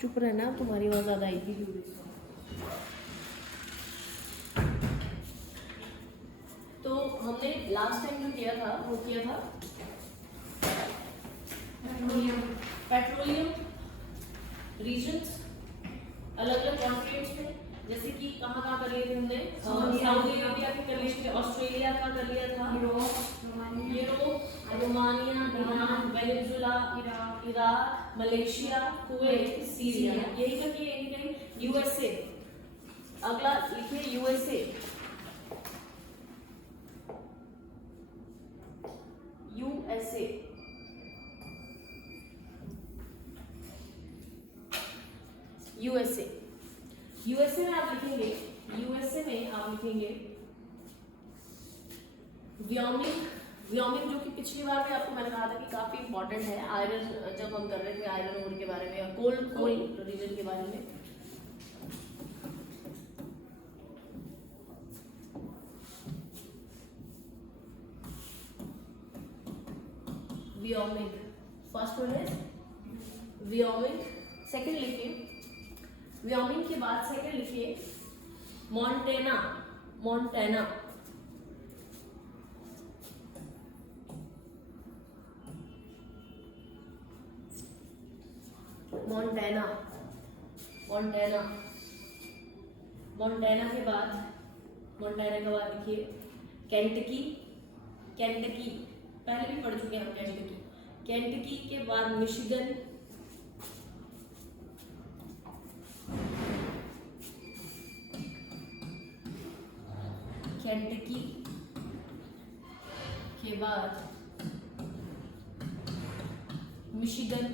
चुप रहना, तुम्हारी आवाज ज्यादा आएगी। तो हमने लास्ट टाइम जो किया था वो किया था पेट्रोलियम रीजन्स अलग अलग कॉन्टिनेंट्स में, जैसे कि कहाँ कहाँ कर लिए थे हमने, सऊदी अरेबिया के कर लिए थे, ऑस्ट्रेलिया का कर लिया था, Europe, Romania, Iran, Venezuela, Iraq, Malaysia, Kuwait, Syria, यही का किए, यही कहीं यूएसए। अगला लिखिए यूएसए, यूएसए, यूएसए, यूएसए में आप लिखेंगे, यूएसए में आप लिखेंगे व्योमिंग, व्योमिंग जो कि पिछली बार में आपको मैंने कहा था कि काफी इंपॉर्टेंट है, आयरन जब हम कर रहे थे आयरन ओर के बारे में या कोल रीजन के बारे में। व्योमिंग, फर्स्ट वन है व्योमिंग, सेकंड लिखिए, व्योमिंग के बाद सेकंड लिखिए Montana, Montana, Montana, Montana, Montana के बाद, मॉन्टेना के बाद लिखिए केंटकी, केंटकी पहले भी पढ़ चुके हैं हम केंटकी, केंटकी के बाद मिशिगन, केंटकी के बाद मिशिगन,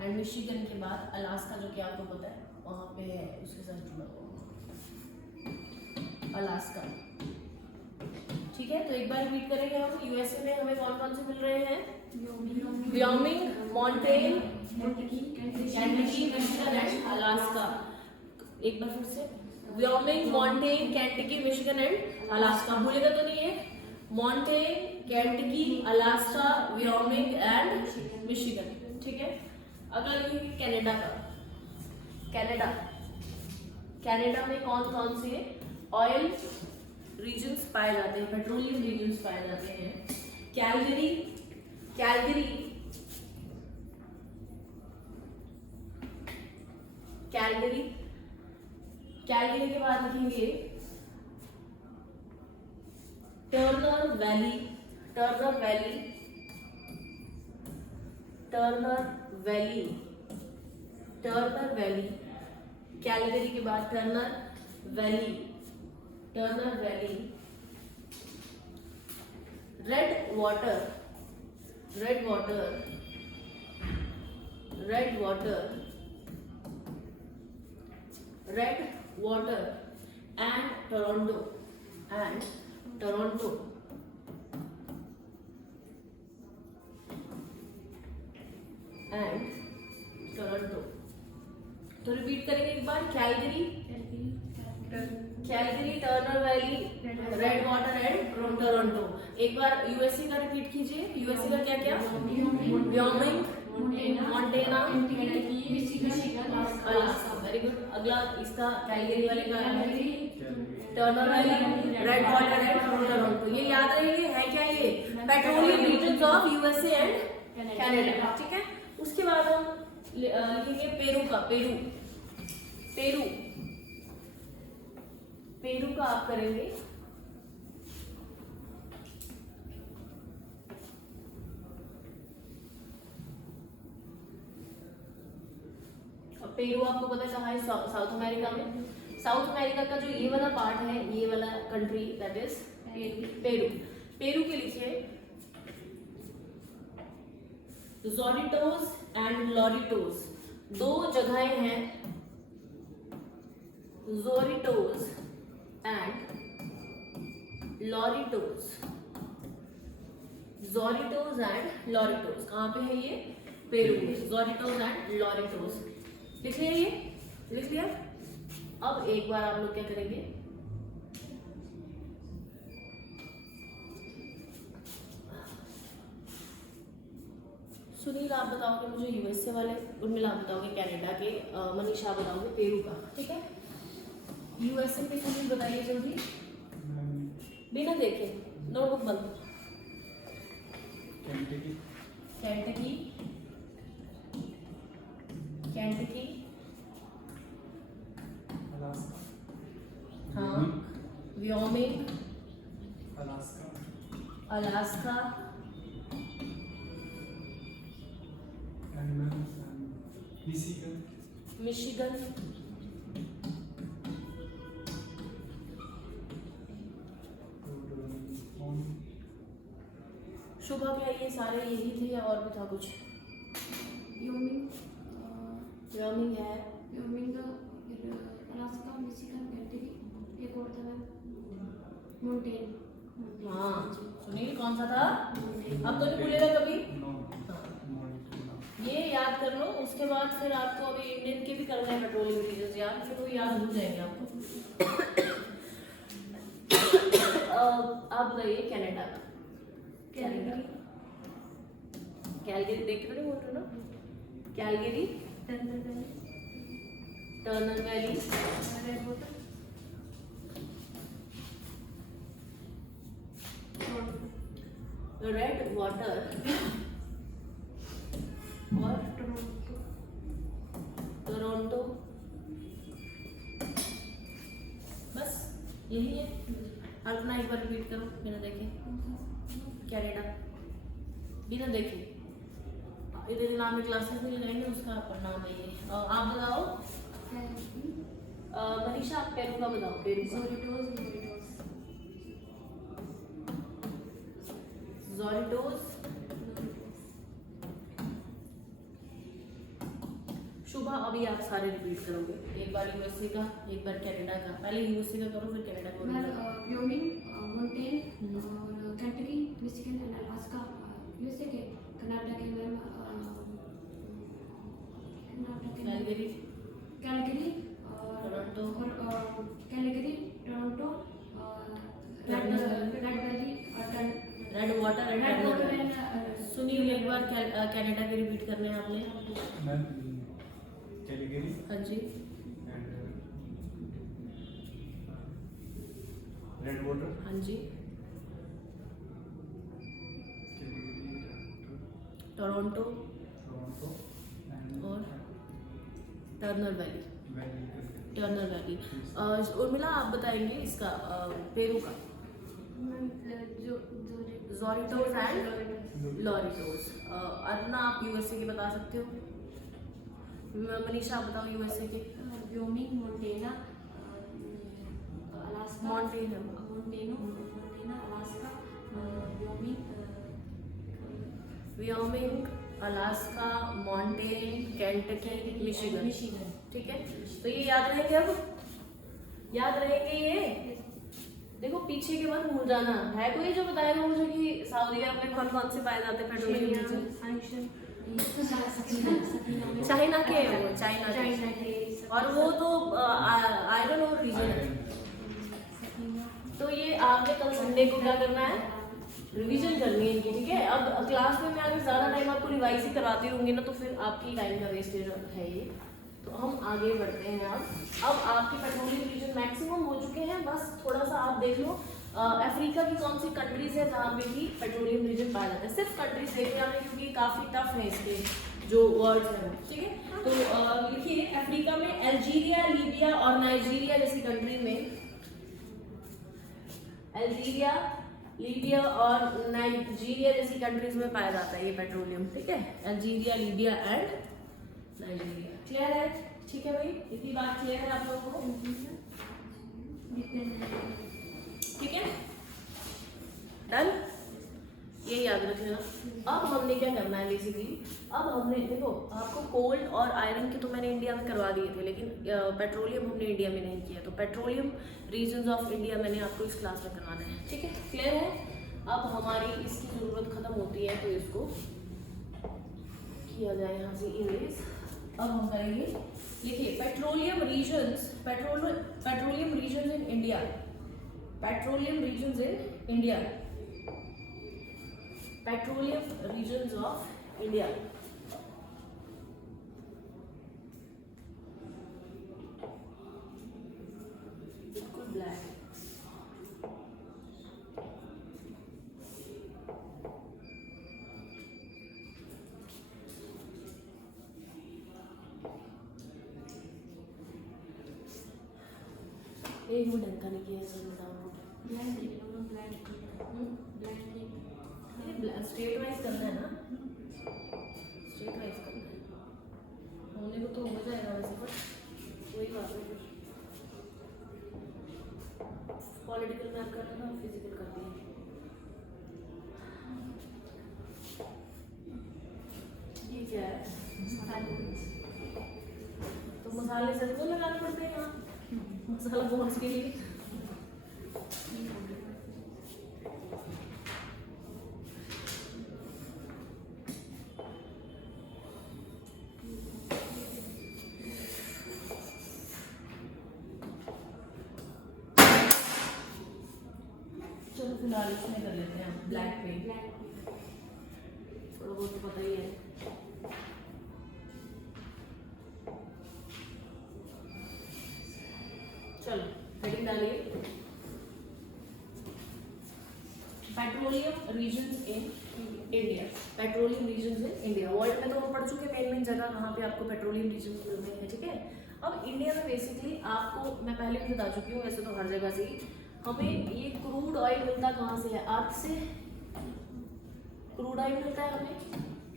एंड मिशिगन के बाद अलास्का, जो कि आपको पता है वहां पे है, उसके साथ जुड़ा हुआ अलास्का। ठीक है, तो एक बार रिपीट करेंगे हम, यूएसए में हमें कौन कौन से मिल रहे हैं, Wyoming, Montana, Kentucky, Michigan and Alaska. एक बार फिर से, Wyoming, Montana, Kentucky, Michigan and Alaska, भूलेगा तो नहीं है, Montana, Kentucky, Alaska, Wyoming and Michigan. ठीक है, अगला लिखिए कनाडा का, कनाडा, कनाडा में कौन कौन से ऑयल रीजन्स पाए जाते हैं, पेट्रोलियम रीजन्स पाए जाते हैं, कैलगरी, कैलगरी, कैलगरी, कैलगरी के बाद लिखेंगे Turner Valley, Turner Valley, Turner Valley, Turner Valley, Calgary के बाद Turner Valley, Turner Valley, Redwater, Redwater, Redwater, Redwater and Toronto, and Toronto, and Toronto. तो repeat करेंगे एक बार, Calgary, Calgary, Turner Valley, Redwater and Toronto. एक बार USA का repeat कीजिए, यूएसए का क्या क्या, Wyoming, Montana, Alaska, very good. अगला इसका कैलगरी वाले का Turner Valley, Redwater and Toronto. ये याद रखिए, है क्या ये, petroleum regions of USA and Canada. ठीक है, उसके बाद हम लिखेंगे पेरू का, पेरू, पेरू, पेरू का आप करेंगे पेरू, आपको पता है कहाँ है, साउथ अमेरिका में। साउथ अमेरिका का जो ये वाला पार्ट है, ये वाला country, that is Peru. Peru के लिखिए ज़ोरिटोस एंड लॉरिटोस, दो जगहें हैं, ज़ोरिटोस एंड लॉरिटोस, ज़ोरिटोस एंड लॉरिटोस, कहाँ पे है ये, पेरू में, ज़ोरिटोस एंड लॉरिटोस। लिख लिया, ये लिख लिया। अब एक बार आप लोग क्या करेंगे, सुनील आप बताओगे मुझे यूएसए वाले, उर्मिला आप बताओगे कनाडा के, मनीषा आप बताओगे पेरू का, ठीक है। यूएसए पे सुनील बताइए जल्दी, बिना देखे, नोटबुक बंद। केंटकी, केंटकी, केंटकी, अलास्का, हाँ, Wyoming, Alaska, Alaska, Michigan, Michigan, Shubha क्या ये सारे यही थे या और भी था कुछ? व्योमिंग, व्योमिंग है, व्योमिंग, फिर अलास्का, मिशिगन, केंटकी, एक और था मैम मोंटेन। हाँ सुनील कौन सा था? अब तो नहीं भूलेगा कभी, ये याद कर लो। उसके बाद फिर आपको अभी इंडियन के भी करना है पेट्रोलियम रीजन्स यार, फिर वो याद भूल जाएंगे आपको। आप बताइए कनाडा का। कैलगरी, कैलगरी देख के तो नहीं बोल रहे ना? Calgary, Turner Valley, Turner Valley, Redwater, red water और टोरंटो, टोरंटो, बस यही है। अपना एक बार रिपीट करो बिना देखे। कनाडा बिना देखे, इधर नाम में क्लासेस नहीं लगाएंगे, उसका नाम है ये। आप बताओ मनीषा, आप पेरू का बताओ। पेरू का ज़ोरिटोस, शुभा अभी आप सारे रिपीट करोगे, एक बार यूएसए का, एक बार कनाडा का। पहले यूएसए का करो फिर कनाडा का। व्योमिंग, मोंटेन और Kentucky, Michigan and Alaska. USA के, कनाडा के मैम कैलगरी, कैलगरी और कैलगरी, टोरंटो, रेड वैली और red water and red water Turner. And Sunil एक बार कनाडा के रिपीट करने हैं आपने। कैलगरी हाँ जी, एंड रेड वाटर, हाँ जी, टोरंटो टोरंटो और Turner valley, valley, Turner valley. Urmila आप बताएंगे इसका पेरू का। ज़ोरिटोस एंड लॉरिटोस। अरुणा आप यूएसए के बता सकते हो। मनीषा आप बताओ यूएसए के। Wyoming, Montana, Alaska, Montana, Montana, Alaska, Wyoming, Wyoming, Alaska, Montana, Kentucky, Michigan. ठीक है, तो ये याद रहेंगे। अब याद रहेंगे ये। देखो पीछे के मत भूल जाना। है कोई जो बताएगा मुझे कि सऊदी अरब में कौन कौन से पाए जाते हैं पेट्रोलियम? चाइना के हैं वो, चाइना के। और वो तो आयरन और रीजन है। तो ये आपने कल संडे को क्या करना है? रिवीजन करनी है इनकी, ठीक है। अब क्लास में मैं अगर ज़्यादा टाइम आपको रिवाइज ही करवाती रहूँगी ना, तो फिर आपकी टाइम का वेस्टेज है ये। तो हम आगे बढ़ते हैं। अब आपके पेट्रोलियम रीजन मैक्सिमम हो चुके हैं। बस थोड़ा सा आप देख लो अफ्रीका की कौन सी कंट्रीज है जहाँ पे भी पेट्रोलियम रीजन पाया जाता है। सिर्फ कंट्रीज देखिए आपने, क्योंकि काफ़ी टफ है इसके जो वर्ड्स हैं, ठीक है। तो लिखिए अफ्रीका में अल्जीरिया, लीबिया और नाइजीरिया जैसी कंट्री में, अल्जीरिया, लीबिया और नाइजीरिया जैसी कंट्रीज में पाया जाता है ये पेट्रोलियम, ठीक है। Algeria, Libya and Nigeria. Clear है? ठीक है भाई, इतनी बात क्लियर है आप लोगों को? ठीक है, डन। ये याद रखना। अब हमने क्या करना है बेसिकली, अब हमने देखो आपको कोल्ड और आयरन के तो मैंने इंडिया में करवा दिए थे, लेकिन पेट्रोलियम हमने इंडिया में नहीं किया। तो पेट्रोलियम रीजन्स ऑफ इंडिया मैंने आपको इस क्लास में करवाना है, ठीक है। क्लियर है? अब हमारी इसकी ज़रूरत ख़त्म होती है, तो इसको किया जाए यहाँ से इरेज। अब हम करेंगे, लिखिए petroleum regions, petroleum regions in India, petroleum regions in India, petroleum regions of India. एक भी ढंग का नहीं किया है सर बताओ। ब्लैंक लिख लो, ब्लैंक ब्लैंक लिख। स्ट्रेट वाइज करना है ना, स्ट्रेट वाइज करना है, होने को तो हो जाएगा वैसे, पर कोई बात नहीं। पॉलिटिकल मैथ कर रहा था, फिजिकल कर दिया। ये क्या है? तो मसाले जरूर लगाने पड़ते हैं यहाँ मसाला बॉन्स के लिए। चलो फिलहाल इसमें कर लेते हैं ब्लैक पे, थोड़ा बहुत तो पता ही है। चलो हेडिंग डालिए, petroleum regions in India. Petroleum regions in India, world में तो हम पढ़ चुके मेन जगह कहाँ पे आपको पेट्रोलियम रीजन्स मिलते हैं, ठीक है। अब इंडिया में बेसिकली आपको मैं पहले भी बता चुकी हूँ, वैसे तो हर जगह से ही हमें ये क्रूड ऑयल मिलता कहाँ से है? अर्थ से क्रूड ऑयल मिलता है हमें,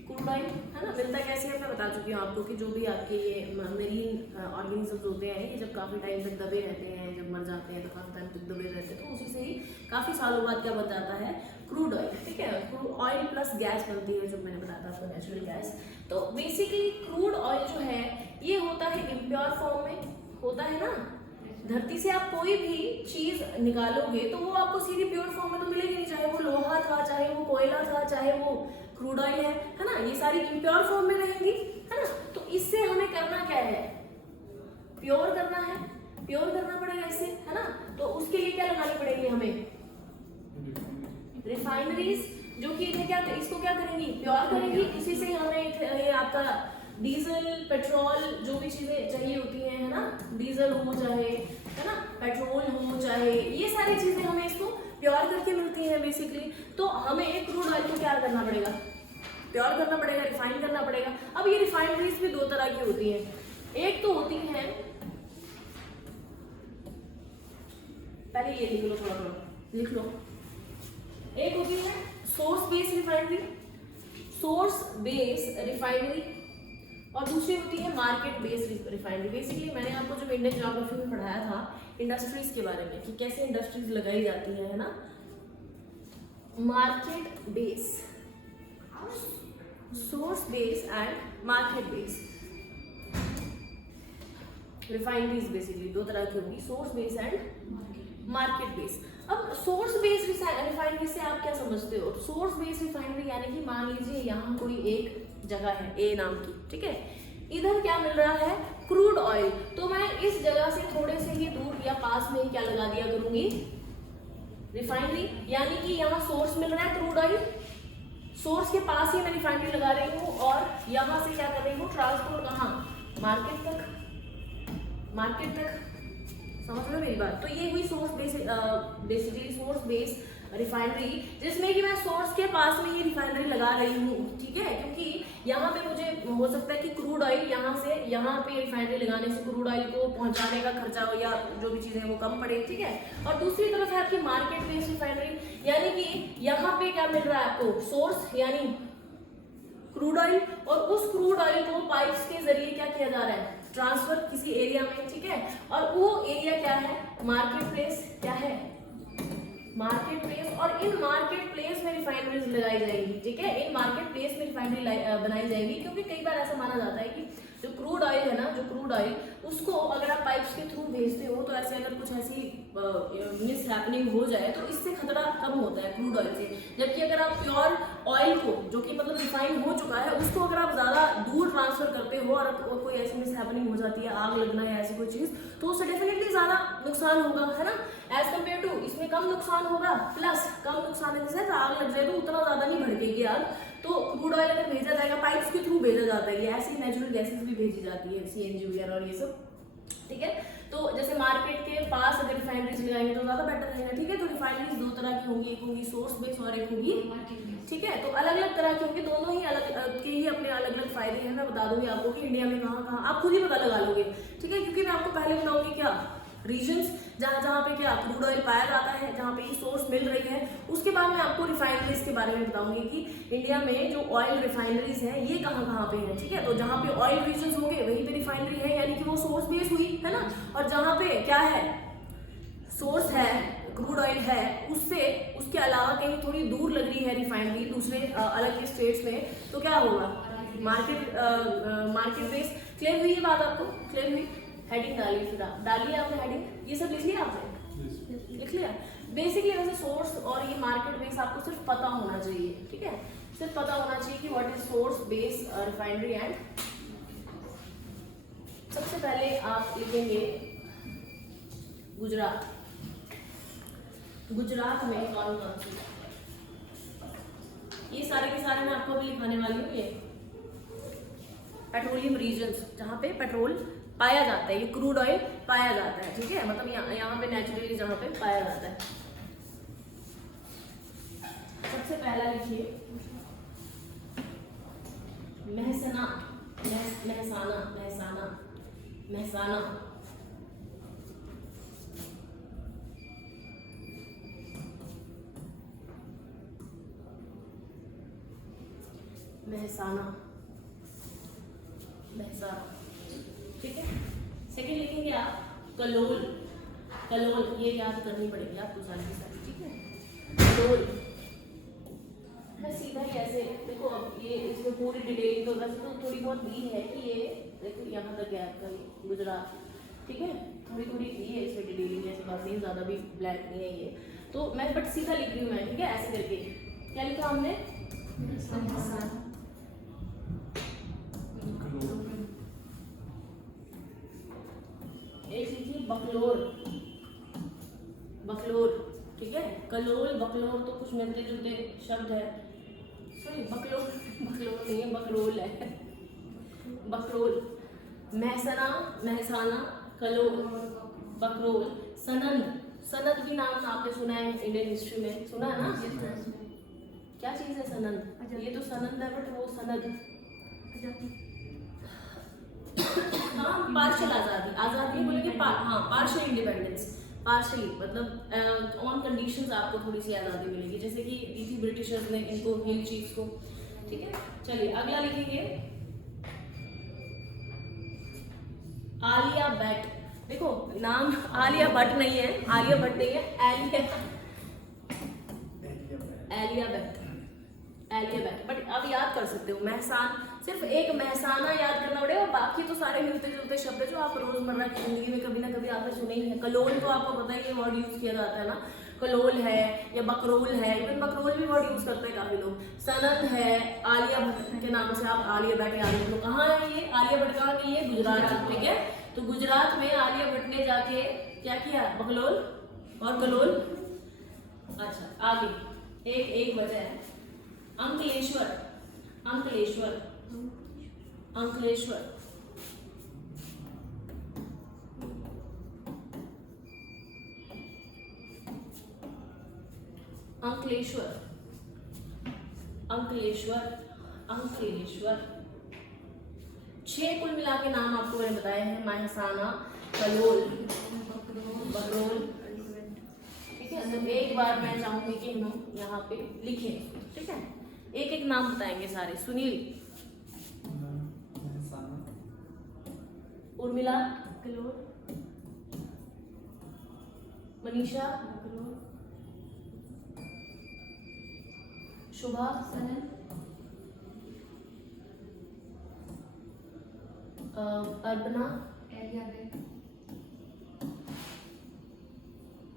क्रूड ऑयल है ना। मिलता कैसे है मैं बता चुकी हूँ आपको कि जो भी आपके ये मेरीन ऑर्गेनिजम्स होते हैं ये जब काफ़ी टाइम तक दबे रहते हैं, जब मर जाते हैं तो काफ़ी टाइम तक दबे रहते हैं, तो उसी से ही काफ़ी सालों बाद क्या बन जाता है? क्रूड ऑयल, ठीक है। क्रूड ऑयल प्लस गैस बनती है, जो मैंने बताया था आपको, नेचुरल गैस। तो बेसिकली क्रूड ऑयल जो है ये होता है इम्प्योर फॉर्म में, होता है ना। धरती से आप कोई भी चीज निकालोगे तो वो आपको सीधी प्योर फॉर्म में तो मिलेगी नहीं, चाहे वो लोहा था, चाहे वो कोयला था, चाहे वो क्रूड ऑयल है ना, ये सारी इम्प्योर फॉर्म में रहेंगी, है ना। तो इससे हमें करना क्या है? प्योर करना है, प्योर करना पड़ेगा इससे, है ना। तो उसके लिए क्या लगानी पड़ेगी हमें? रिफाइनरीज, जो कि इन्हें क्या, इसको क्या करेंगी? प्योर करेंगी। इसी से हमें ये आपका डीजल, पेट्रोल, जो भी चीजें चाहिए होती हैं, है ना, डीजल हो चाहे, है ना, पेट्रोल हो चाहे, ये सारी चीजें हमें इसको प्योर करके मिलती हैं बेसिकली। तो हमें क्रूड ऑयल को क्या करना पड़ेगा? प्योर करना पड़ेगा, रिफाइन करना पड़ेगा। अब ये रिफाइनरीज भी दो तरह की होती हैं, एक तो होती है, पहले ये लिख लो, थोड़ा लिख लो। एक होती है source based refinery, source based refinery, और दूसरी होती है मार्केट बेस्ड रिफाइनरी। बेसिकली मैंने आपको जो इंडियन ज्योग्राफी में पढ़ाया था इंडस्ट्रीज के बारे में कि कैसे इंडस्ट्रीज लगाई जाती है ना। Market base, source base and market base refineries basically दो तरह की होगी, source base and market base. अब सोर्स बेस्ड रिफाइनरी से आप क्या समझते हो? सोर्स बेस्ड रिफाइनरी यानी कि मान लीजिए यहाँ कोई एक जगह है ए नाम की, ठीक है, इधर क्या मिल रहा है? Crude oil. तो मैं इस जगह से थोड़े से ही दूर या पास में ही क्या लगा दिया करूंगी? रिफाइनरी। यानी कि यहाँ सोर्स मिल रहा है क्रूड ऑयल, सोर्स के पास ही मैं रिफाइनरी लगा रही हूँ, और यहाँ से क्या कर रही हूँ? ट्रांसपोर्ट कहाँ? मार्केट तक, मार्केट तक। समझ लो मेरी बात। तो ये हुई source base, basically source base refinery, जिसमें कि मैं सोर्स के पास में ही रिफाइनरी लगा रही हूँ, ठीक है, क्योंकि यहाँ पे मुझे हो सकता है कि क्रूड ऑयल यहाँ से यहाँ पे रिफाइनरी लगाने से क्रूड ऑयल को पहुँचाने का खर्चा हो या जो भी चीज़ें वो कम पड़े, ठीक है। और दूसरी तरफ है आपकी मार्केट बेस्ड रिफाइनरी, यानी कि यहाँ पे क्या मिल रहा है आपको? सोर्स यानी क्रूड ऑयल, और उस क्रूड ऑयल को पाइप्स के जरिए क्या किया जा रहा है? ट्रांसफर किसी एरिया में, ठीक है। और वो एरिया क्या है? Market place. क्या है? Market place. और इन मार्केट प्लेस में रिफाइनरीज लगाई जाएंगी, ठीक है। इन मार्केट प्लेस में रिफाइनरी बनाई जाएगी, क्योंकि कई बार ऐसा माना जाता है कि जो क्रूड ऑयल है ना, जो क्रूड ऑयल, उसको अगर आप पाइप्स के थ्रू भेजते हो तो ऐसे अगर कुछ ऐसी मिस हैपनिंग हो जाए तो इससे खतरा कम होता है क्रूड ऑयल से। जबकि अगर आप प्योर ऑयल को, जो कि मतलब रिफाइन हो चुका है, उसको अगर आप ज़्यादा दूर ट्रांसफर करते हो और कोई ऐसी मिस हैपनिंग हो जाती है, आग लगना या ऐसी कोई चीज़, तो उससे डेफिनेटली ज़्यादा नुकसान होगा, है ना, एज कम्पेयर टू इसमें कम नुकसान होगा। प्लस कम नुकसान है, जैसे आग लग जाए तो उतना ज़्यादा नहीं भड़केगी आग। तो क्रूड ऑयल अगर भेजा जाएगा, पाइप्स के थ्रू भेजा जाता है, ऐसी नेचुरल गैसेस भी भेजी जाती है, CNG वगैरह और ये सब, ठीक है। तो जैसे मार्केट के पास अगर रिफाइनरीज लगाएंगे तो ज़्यादा बेटर रहेगा, ठीक है। तो रिफाइनरीज दो तरह की होंगी, एक होगी सोर्स बेस और एक होगी मार्केट बेस, ठीक है। तो अलग अलग तरह की होंगी, दोनों ही अलग के ही अपने अलग अलग फायदे हैं। मैं बता दूंगी आपको कि इंडिया में कहाँ कहाँ, आप खुद ही पता लगा लोगे, ठीक है, क्योंकि मैं आपको पहले बताऊंगी क्या रीजन्स जहाँ जहाँ पे क्या क्रूड ऑयल पाया जाता है, जहाँ पे ये सोर्स मिल रही है। उसके बाद मैं आपको रिफाइनरीज के बारे में बताऊंगी कि इंडिया में जो ऑयल रिफाइनरीज हैं ये कहाँ कहाँ पे हैं, ठीक है। तो जहाँ पे ऑयल रीजन्स होंगे वहीं पे रिफाइनरी है, यानी कि वो सोर्स बेस्ड हुई है ना। और जहाँ पे क्या है, सोर्स है, क्रूड ऑयल है, उससे उसके अलावा कहीं थोड़ी दूर लग रही है रिफाइनरी दूसरे अलग के स्टेट्स में, तो क्या होगा, मार्केट बेस। क्लियर हुई ये बात आपको, क्लियर हुई। हेडिंग डालिए, फिर आप डालिए आपने हेडिंग, ये सब लिख लिया आपने, लिख लिया। बेसिकली वैसे सोर्स और ये मार्केट बेस आपको सिर्फ पता होना चाहिए, ठीक है, सिर्फ पता होना चाहिए कि what is source base refinery and. सबसे पहले आप लिखेंगे गुजरात। गुजरात में कौन कौन सी, ये सारे के सारे मैं आपको अभी लिखाने वाली हूँ। ये पेट्रोलियम रीजन्स जहाँ पे पेट्रोल पाया जाता है, ये क्रूड ऑयल पाया जाता है, ठीक है, मतलब यहाँ पे नेचुरली जहाँ पे पाया जाता है। सबसे पहला लिखिए महसाना, महसाना, महसाना, महसाना। महसाना, महसाना, ठीक है। सेकंड लिखेंगे आप कलोल। कलोल ये याद करनी पड़ेगी आपको सारी की सारी, ठीक है। कलोल मैं सीधा ही ऐसे देखो, अब ये इसमें पूरी डिटेलिंग तो वैसे तो थोड़ी बहुत दी है कि ये देखो यहाँ तक है आपका ये गुजरात, ठीक है, थोड़ी थोड़ी दी है इसमें डिटेलिंग, ऐसी बात नहीं, ज़्यादा भी ब्लैक नहीं है ये तो, मैं बट सीधा लिख रही हूँ मैं, ठीक है, ऐसे करके। क्या लिखा हमने, एक लिखिए बकलोर, बकलोर, ठीक है। कलोल बकलोर तो कुछ मिलते जुलते शब्द है, सॉरी बकलोर, बकलोर नहीं है, बकरोल है, बकरोल। महसना, महसाना, कलोल, बकरोल, सनंद। सनद भी नाम आपने सुना है इंडियन हिस्ट्री में, सुना है ना, क्या चीज़ है सनंद, ये तो सनंद है बट वो सनद, हाँ पार्शियल आज़ादी, आज़ादी बोलेंगे हाँ पार्शियल इंडिपेंडेंस, पार्शियली मतलब ऑन कंडीशंस आपको थोड़ी सी आज़ादी मिलेगी, जैसे कि दी थी ब्रिटिशर्स ने इनको, हिल चीफ को, ठीक है। चलिए अगला लिखेंगे आलिया भट्ट। देखो नाम आलिया भट्ट नहीं है, आलिया भट्ट नहीं है, आलिया भट्ट, आलिया भट्ट, बट अब याद कर सकते हो महसान, सिर्फ एक महसाना याद करना पड़ेगा, बाकी तो सारे मिलते जुलते शब्द जो आप रोजमर्रा की जिंदगी में कभी ना कभी आपने सुने ही है। कलोल तो आपको पता है कि वर्ड यूज किया जाता है ना, कलोल है या बकरोल है, इवन बकरोल भी वर्ड यूज करते हैं काफी लोग। सनद है, आलिया भट्ट के नाम से आप आलिया भट्ट याद रखो। कहाँ है ये आलिया भट्ट, कहाँ की है, गुजरात, ठीक है। तो गुजरात में आलिया भट्ट ने जाके क्या किया, बकलोल और कलोल। अच्छा आगे एक बचा है अंकलेश्वर, अंकलेश्वर, अंकलेश्वर, अंकलेश्वर, अंकलेश्वर, अंकलेश्वर। 6 कुल मिला के नाम आपको मैंने बताए हैं, महसाना, कलोल, बकरोल, ठीक है। तो एक बार मैं चाहूंगी कि हम यहाँ पे लिखें, ठीक है, एक एक नाम बताएंगे सारे। सुनील, उर्मिला, कलोल, मनीषा, कलोल, शुभा, सनन, अर्पणा,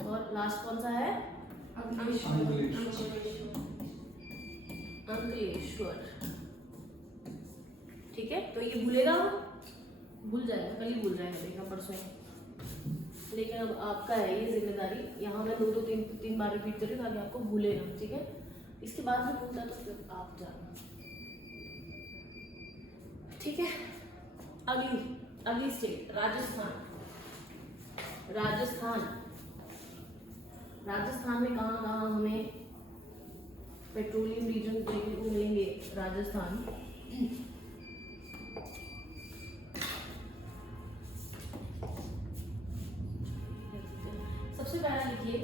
और लास्ट कौन सा है, अंकलेश्वर, ठीक है। तो ये भूलेगा, भूल जाएगा, कल ही भूल जाएगा, देखा परसों, लेकिन अब आपका है ये जिम्मेदारी, यहाँ मैं 2-3 बार रिपीट करी ताकि आपको भूलेगा, ठीक है। इसके बाद में भूलता तो फिर आप जाना, ठीक है। अगली स्टेट राजस्थान, राजस्थान, राजस्थान में कहाँ कहाँ हमें पेट्रोलियम रीजन देखने को मिलेंगे, राजस्थान, पहला लिखिए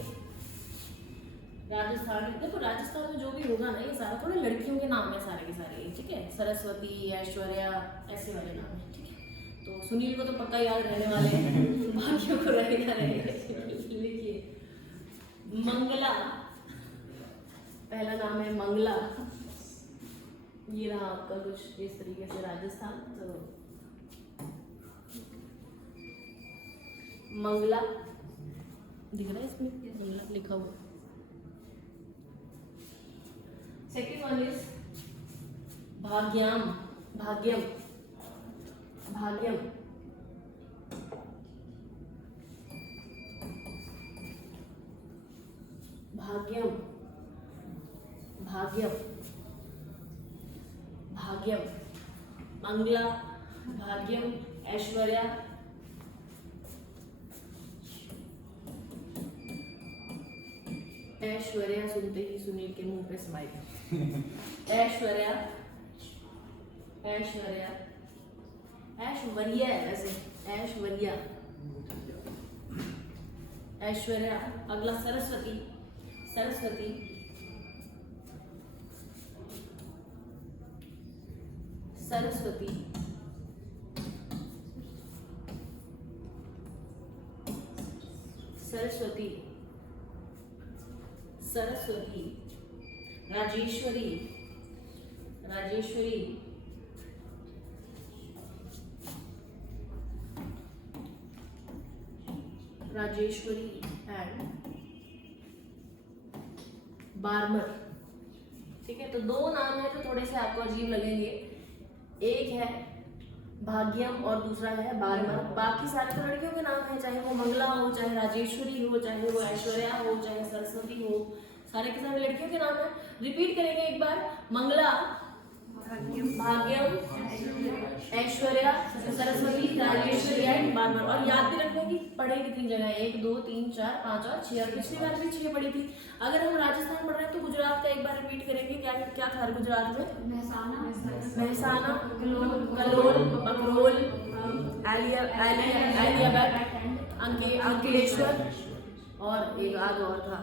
राजस्थान। देखो राजस्थान में जो भी होगा ना ये सारा थोड़े लड़कियों के नाम है सारे के सारे, ठीक है। सरस्वती, ऐश्वर्या, ऐसे वाले नाम है, ठीक है। तो सुनील को तो पक्का याद रहने वाले हैं, बाकियों को रहेगा रहेगा। लिखिए मंगला, पहला नाम है मंगला। ये रहा आपका कुछ इस तरीके से राजस्थान। तो मंगला दिख रहा है इसमें, मंगला लिखा हुआ। Second one is Bhagyam, Bhagyam, Bhagyam, Bhagyam, Bhagyam, Bhagyam, Mangala, Bhagyam, Aishwarya, Aishwarya सुनते ही सुनील के मुंह पे स्माइल। ऐश्वर्या, ऐश्वर्या, ऐश्वर्या है वैसे, ऐश्वर्या, ऐश्वर्या। अगला सरस्वती, सरस्वती, सरस्वती, सरस्वती, सरस्वती, राजेश्वरी, राजेश्वरी, राजेश्वरी एंड बार्मर, ठीक है। तो दो नाम है जो थोड़े से आपको अजीब लगेंगे, एक है भाग्यम और दूसरा है बार्मर। बाकी सारे तो लड़कियों के नाम है, चाहे वो मंगला हो, चाहे राजेश्वरी हो, चाहे वो ऐश्वर्या हो, चाहे सरस्वती हो, सारे के सारे लड़कियों के नाम है। रिपीट करेंगे एक बार, मंगला, भाग्यम, ऐश्वर्या, सरस्वती, राजेश्वरी एंड बार्मर। और याद भी रखना कि पढ़े कितनी जगह है, 1 2 3 4 5 और 6, और पिछली बार भी 6 पढ़ी थी। अगर हम राजस्थान पढ़ रहे हैं तो गुजरात का एक बार रिपीट करेंगे। क्या क्या था गुजरात में? महसाना, महसाना, कलोल, बकरोल, अंकलेश्वर, और एक आग और था,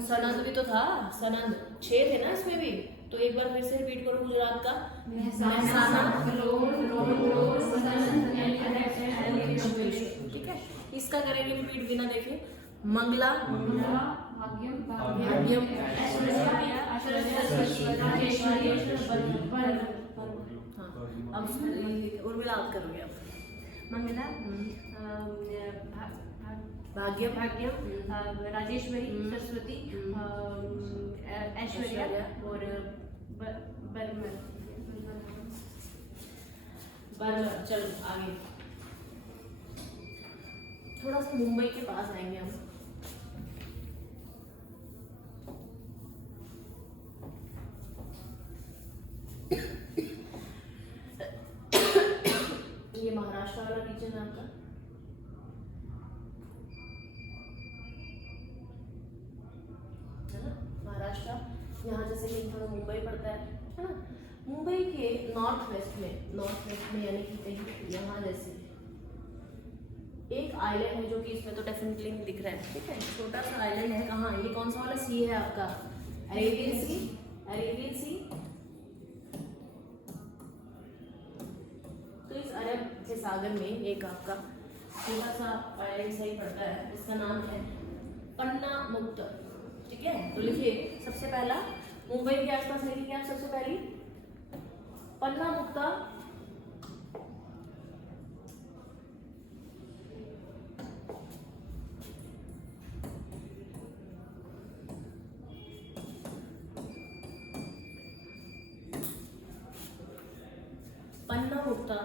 सनंद भी तो था, सनंद। 6 थे ना इसमें भी। तो एक बार फिर से रिपीट करो गुजरात का, महसाना, ठीक है। इसका करेंगे रिपीट बिना देखे, मंगला, भाग्यम, भाग्यम, हाँ अब उर्मिला आप करोगे अब। मंगला, भाग्यम, भाग्यम, राजेश्वरी, सरस्वती, ऐश्वर्या और बर्मर। बार्मर। चलो आगे थोड़ा सा मुंबई के पास आएंगे हम। ये महाराष्ट्र वाला रीजन है आपका। है ना महाराष्ट्र। यहाँ जैसे कि थोड़ा मुंबई पड़ता है ना। मुंबई के नॉर्थ वेस्ट में यानी कि कहीं यहाँ जैसे एक आइलैंड है, जो कि इसमें तो डेफिनेटली दिख रहा है, ठीक है। छोटा सा आइलैंड है। कहाँ? ये कौन सा वाला सी है आपका? अरेबियन सी, अरेबियन सी। तो इस अरब के सागर में एक आपका छोटा सा आइलैंड सही पड़ता है, इसका नाम है पन्ना मुक्त, ठीक है। तो लिखिए सबसे पहला, मुंबई के आसपास लिखिए आप सबसे पहली पन्ना मुक्ता, पन्ना मुक्ता,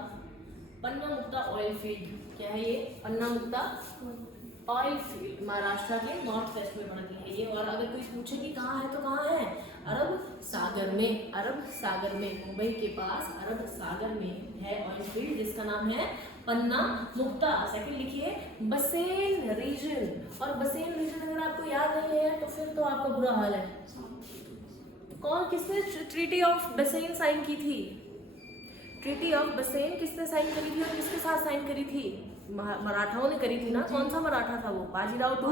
पन्ना मुक्ता ऑयल फील्ड। क्या है ये? पन्ना मुक्ता ऑयल फील्ड महाराष्ट्र के नॉर्थ वेस्ट में पड़ती है ये। और अगर कोई पूछे कि कहाँ है तो कहाँ है? अरब सागर में, अरब सागर में, मुंबई के पास अरब सागर में है ऑयल फील्ड जिसका नाम है पन्ना मुक्ता। सेकंड लिखिए बसेन रीजन। और बसेन रीजन अगर आपको याद नहीं है तो फिर तो आपका बुरा हाल है। कौन, किसने ट्रीटी ऑफ बसेन साइन की थी? ट्रीटी ऑफ बसेन किसने साइन करी थी और किसके साथ साइन करी थी? मराठाओं ने करी थी ना। कौन सा मराठा था वो? बाजीराव टू।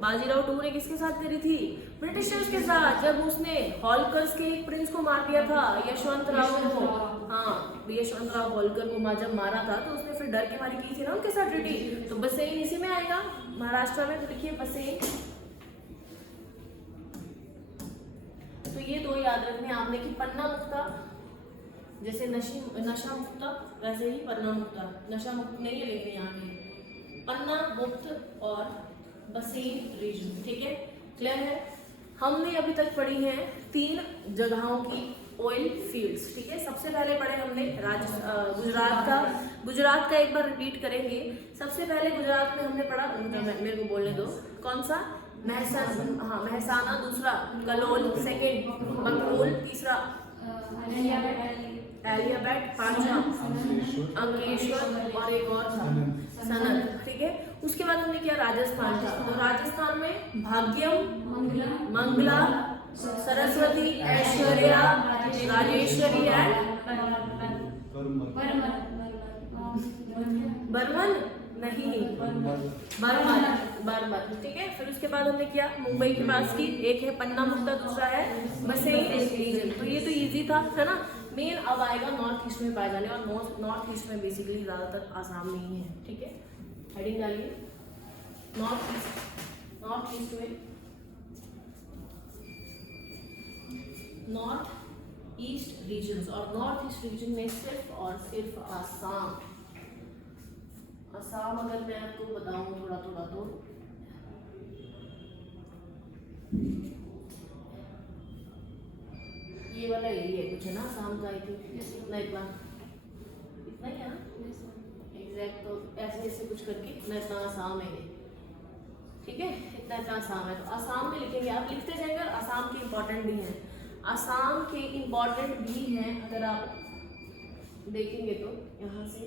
बाजीराव टू ने किसके साथ करी थी? ब्रिटिशर्स के साथ, जब उसने होलकर्स के एक प्रिंस को मार दिया था, यशवंतराव को। हाँ, यशवंतराव होलकर को जब मारा था तो उसने फिर डर के मारी की थी ना उनके साथ ट्रीटी। तो बसेन इसी में आएगा, महाराष्ट्र में। तो लिखिए बसेन। तो ये दो याद रखने आपने कि पन्ना मुक्ता, जैसे नशा मुक्ता वैसे ही पन्ना मुक्ता। नशा मुक्त नहीं है लेकिन यहाँ पे पन्ना मुक्त और बसेन रीजन। ठीक है, क्लियर है? हमने अभी तक पढ़ी हैं 3 जगहों की ऑयल फील्ड्स। ठीक है, सबसे पहले पढ़े हमने गुजरात का एक बार रिपीट करेंगे। सबसे पहले गुजरात में हमने पढ़ा, मेरे को बोलने दो, कौन सा? महसाना, दूसरा कलोल, सेकंड बकरोल, तीसरा एलियाबेट, पांचवा अंकेश्वर और एक और सनद। ठीक है, उसके बाद हमने किया राजस्थान का। तो राजस्थान में भाग्यम, मंगला, सरस्वती, ऐश्वर्या, राजेश्वरी एंड बर्मन नहीं, बर्मन। ठीक है, फिर उसके बाद हमने किया मुंबई के पास की, एक है पन्ना मुक्ता, दूसरा है बसेन रीजन। तो ये तो इजी था, है ना। मेन अब आएगा नॉर्थ ईस्ट में पाए जाने, और नॉर्थ ईस्ट में बेसिकली ज्यादातर आसाम में ही है। ठीक है, हेडिंग डालिए नॉर्थ ईस्ट में, नॉर्थ ईस्ट रीजन। और नॉर्थ ईस्ट रीजन में सिर्फ और सिर्फ आसाम। आसाम अगर मैं आपको बताऊं थोड़ा थोड़ा तो ये वाला एरिया कुछ है ना आसाम का। आई थिंक इतना ही है ना एग्जैक्ट। तो ऐसे ऐसे कुछ करके इतना आसाम है ये। ठीक है, इतना आसाम है। तो आसाम में लिखेंगे, आप लिखते जाएंगे। और आसाम के इम्पोर्टेंट भी हैं, आसाम के इम्पोर्टेंट भी हैं। अगर आप देखेंगे तो यहाँ से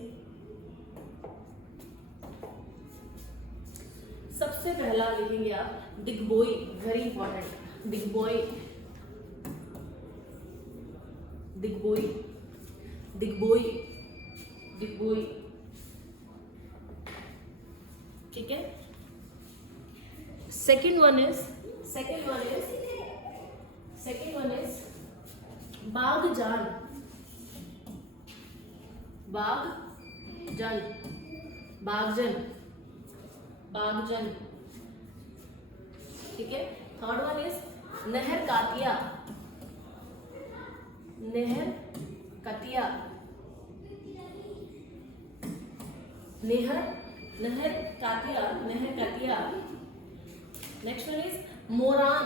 सबसे पहला लिखेंगे आप दिग्बोई, वेरी इंपॉर्टेंट। दिग्बोई, दिग्बोई, दिग्बोई, दिग्बोई। ठीक है, सेकेंड वन इज बागजान, बागजन। ठीक है, थर्ड वन इज नहर कातिया, नहर Katya. Next one is Moran,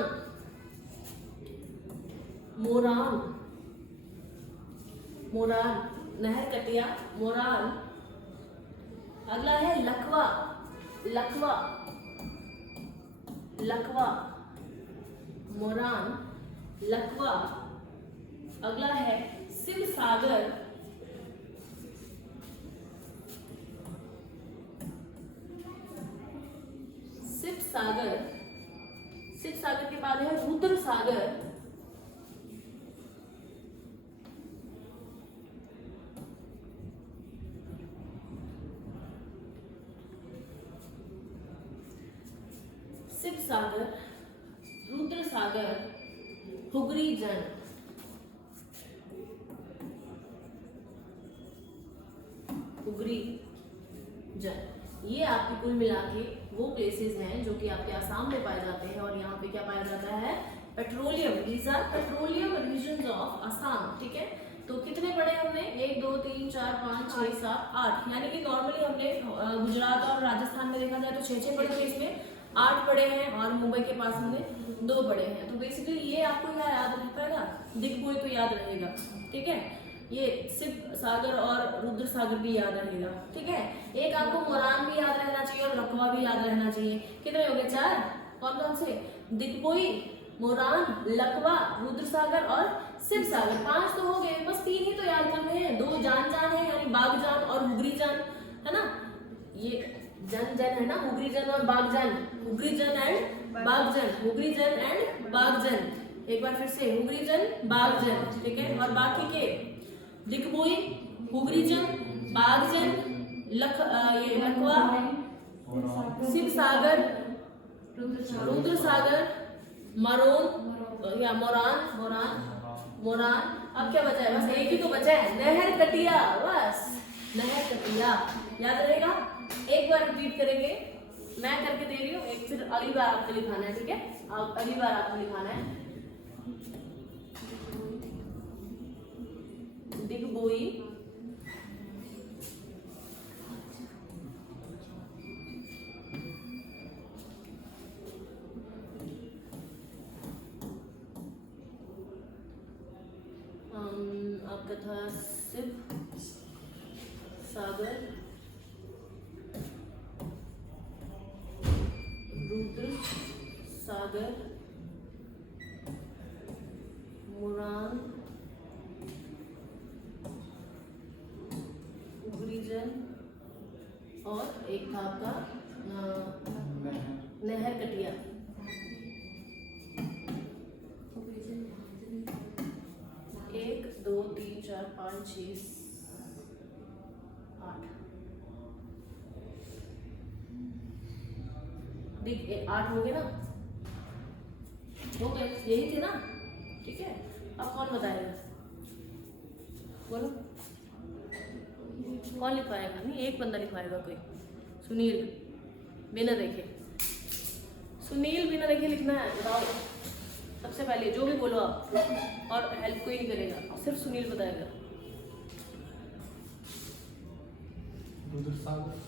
नहर कटिया, मोरान। अगला है लखवा, मोरान, लखवा। अगला है शिव सागर, शिव सागर के बाद है रुद्र सागर, रुद्र सागर, हुगरी जन। ये आपके कुल मिला के वो प्लेसेस हैं जो कि आपके आसाम में पाए जाते हैं। और यहाँ पे क्या पाया जाता है? Petroleum. These are petroleum regions of Assam. ठीक है, तो कितने पढ़े हमने? 1 2 3 4 5 6 7 8। यानी कि नॉर्मली हमने गुजरात और राजस्थान में देखा जाए तो 6 पढ़े थे, इसमें 8 पढ़े हैं। और मुंबई के पास हमने 2 पढ़े हैं। तो बेसिकली ये आपको क्या याद रहता है ना, दिग्बोई तो याद रहेगा। ठीक है, ये शिव सागर और रुद्र सागर भी याद रहेगा। ठीक है, एक आपको मोरान भी याद रहना चाहिए और लखवा भी याद रहना चाहिए। कितने हो गए? 4। कौन कौन से? दिग्बोई, मोरान, लखवा, रुद्र सागर और शिव सागर। 5 तो हो गए, बस 3 ही तो याद करने हैं। 2 जान है यानी बागजान और हुगरी जान, है ना। ये जन है ना, हुगरी जन और बागजान, हुगरी जन एंड बागजन, हुगरी जन एंड बागजन। एक बार फिर से, हुगरी जन, बागजन। ठीक है, और बाकी के दिग्बोई, हुगरी जन, बागजन, ये लखवा, शिव सागर, रुद्र सागर, मरोन या मोरान। अब क्या बचा है? बस एक ही तो बचा है, नहर कटिया। बस नहर कटिया याद रहेगा। एक बार रिपीट करेंगे, मैं करके दे रही हूँ, एक फिर अगली बार आपको लिखाना है, ठीक है? अगली बार आपको लिखाना है। दिग्बोई, आपका था शिव सागर, रुद्र सागर, मुरान, उग्रीजन और एक था आपका नहर कटिया। एक दो तीन चार पाँच छः 8 देख 8 हो गए ना, हो गए, यही थे ना, ठीक है? अब कौन बताएगा? बोलो, कौन लिखवाएगा? नहीं, एक बंदा लिखवाएगा कोई। सुनील, बिना देखे। सुनील बिना देखे लिखना है, बताओ सबसे पहले, जो भी बोलो आप, और हेल्प कोई नहीं करेगा, सिर्फ सुनील बताएगा। रुद्र सागर,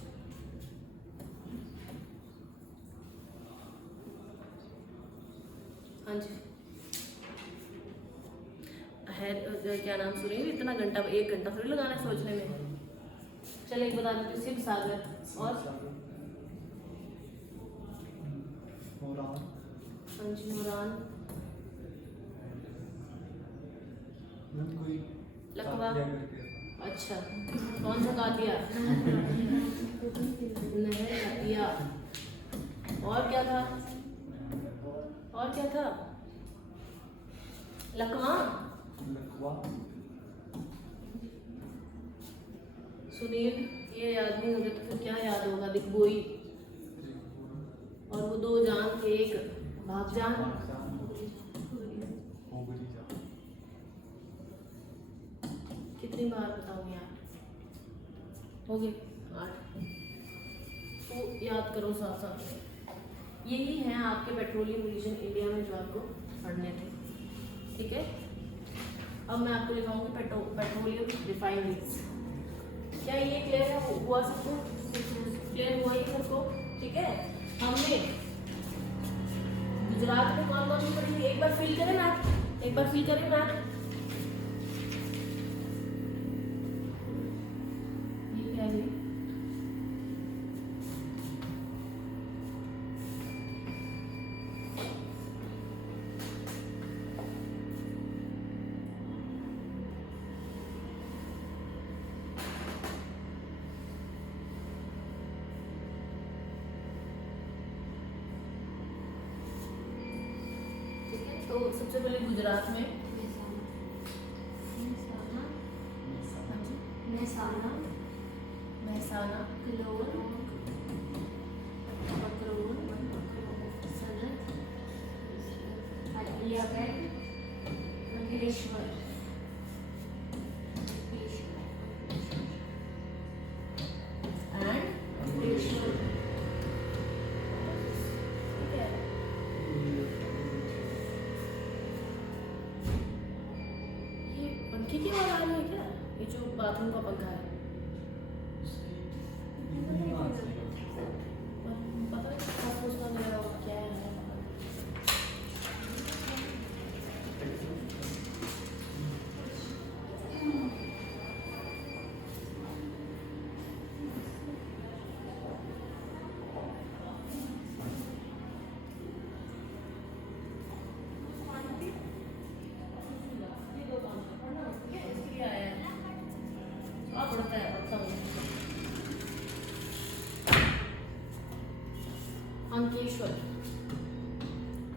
हाँ जी है, क्या नाम? सुनील, इतना घंटा, 1 घंटा थोड़ी लगाना है सोचने में। चलो एक बता देते, शिव सागर और मोरान, हाँ जी मुरान, कोई लखवा। कातिया करके। अच्छा, कौन सा कातिया? नहर कातिया। और क्या था? और क्या था? लखवा। लखवा, सुनील, ये याद नहीं होगा तो फिर क्या याद होगा? दिग्बोई, और वो 2 जान थे, एक भागजान। कितनी बार बताऊँ यार? हो गए 8। तो याद करो साथ साथ में। यही हैं आपके पेट्रोलियम रीजन इंडिया में जो आपको पढ़ने थे, ठीक है? अब मैं आपको लिखाऊंगी पेट्रोलियम रिफाइनरीज। क्या ये क्लियर हुआ सबको? क्लियर हुआ ये सबको? ठीक है। हमने गुजरात में कौन कौन सी पढ़ी थी? एक बार फिल करें ना, एक बार फिल करें ना। ये क्या है? तो सबसे पहले गुजरात में महसाना, कलोल, मकरोन, सनत, अलियागढ़, अंकलेश्वर, एंड अंकलेश्वर, ठीक है। ये पंखे की आवाज आ रही है क्या? ये जो बाथरूम का पंखा है, पता नहीं क्या सोचना मेरा क्या है। अंकलेश्वर,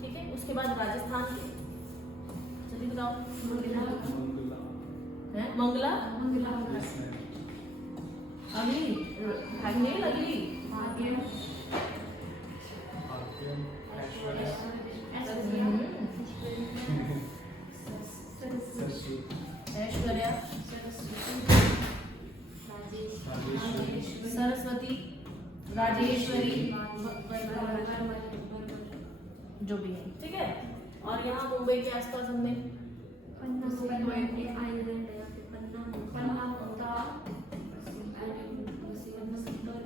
ठीक है। उसके बाद राजस्थान के, जल्दी बताओ। मंगला, मंगला, है मंगला, मंगला, अगली नेल अगली भाग्यम भाग्यम ऐश्वर्या सरस्वती ऐश्वर्या राजेश्वरी सरस्वती राजेश्वरी जो भी है, ठीक है। और यहाँ मुंबई के आसपास हमने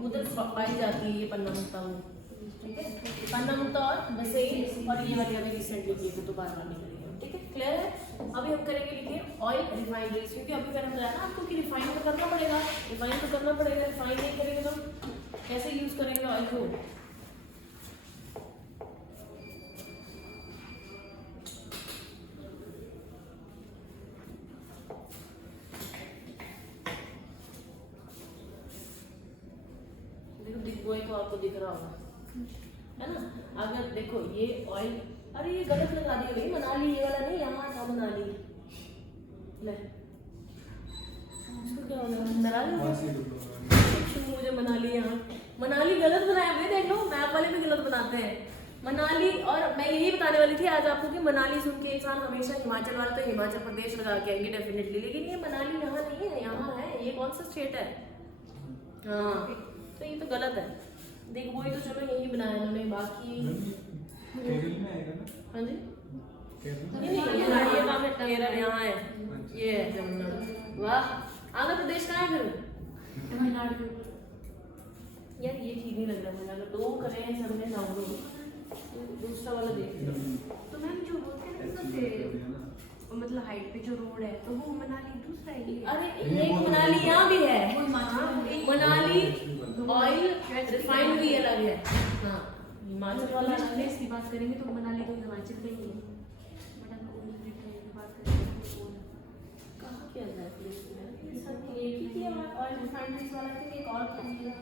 उधर पाई जाती है ये पन्ना मुक्ता वो, ठीक है। पन्ना मुक्ता और वैसे ही, और ये वाली अभी रिसेंटली किए थे तो बार बार नहीं करेंगे, ठीक है। क्लियर है। अभी हम करेंगे लिखिए ऑयल रिफाइनरीज, क्योंकि अभी मैंने बताया ना आपको कि रिफाइन तो करना पड़ेगा, रिफाइन तो करना पड़ेगा। रिफाइन नहीं करेंगे तो कैसे यूज करेंगे ऑयल को। वो तो आपको दिख रहा होगा, है ना। अगर देखो ये ऑयल, अरे ये गलत लगा दी भाई, मनाली ये वाला नहीं, यहाँ था मनाली। ले इसको क्या हो गया, नाराज हो कौन गया? सी डुप्लो मुझे मनाली, यहाँ मनाली गलत बनाया भाई, देख लो मैप वाले भी गलत बनाते हैं मनाली। और मैं यही बताने वाली थी आज आपको कि मनाली सुन के इंसान हमेशा हिमाचल वाला तो हिमाचल प्रदेश लगा के आएंगे डेफिनेटली, लेकिन ये मनाली यहाँ नहीं है, यहाँ है। ये कौन सा स्टेट है? हाँ, तो ये तो गलत है। देख वही तो, चलो यही बनाया इन्होंने, बाकी केरल में आएगा ना? हाँ जी, केरल में? नहीं ये काम है, केरल यहाँ है, ये है जमुना। वाह, आंध्र प्रदेश कहाँ है फिर? तमिलनाडु। यार ये ठीक नहीं लग रहा मुझे, अगर दो करे हैं सबने डाउनलोड, तो दूसरा वाला देख लो। तो मैम जो बोलते हैं ना सबसे मतलब हाइट पे जो रोड है तो वो मनाली दूसरा है ये। अरे ये मनाली यहाँ भी है, मनाली ऑयल रिफाइनरी अलग है। हाँ, हिमाचल वाला अलग है। प्लेस की बात करेंगे तो मनाली तो हिमाचल में ही है, बट हम दूसरी प्लेस की बात करेंगे तो वो कहाँ किया जाए प्लेस में? सब एक ही किया हुआ ऑयल रिफाइनरीज वाला, फिर एक और क्या किया?